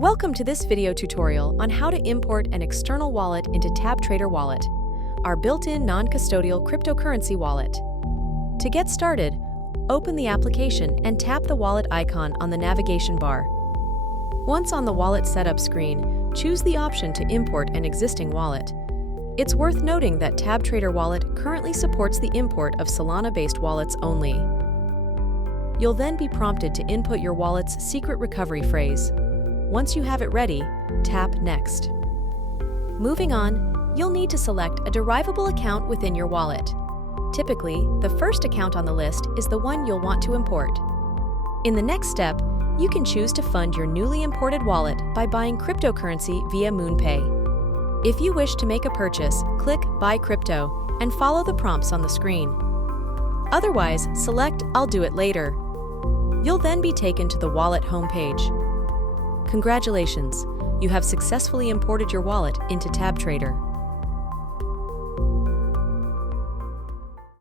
Welcome to this video tutorial on how to import an external wallet into TabTrader Wallet, our built-in non-custodial cryptocurrency wallet. To get started, open the application and tap the wallet icon on the navigation bar. Once on the wallet setup screen, choose the option to import an existing wallet. It's worth noting that TabTrader Wallet currently supports the import of Solana-based wallets only. You'll then be prompted to input your wallet's secret recovery phrase. Once you have it ready, tap Next. Moving on, you'll need to select a derivable account within your wallet. Typically, the first account on the list is the one you'll want to import. In the next step, you can choose to fund your newly imported wallet by buying cryptocurrency via MoonPay. If you wish to make a purchase, click Buy Crypto and follow the prompts on the screen. Otherwise, select I'll do it later. You'll then be taken to the wallet homepage. Congratulations, you have successfully imported your wallet into TabTrader.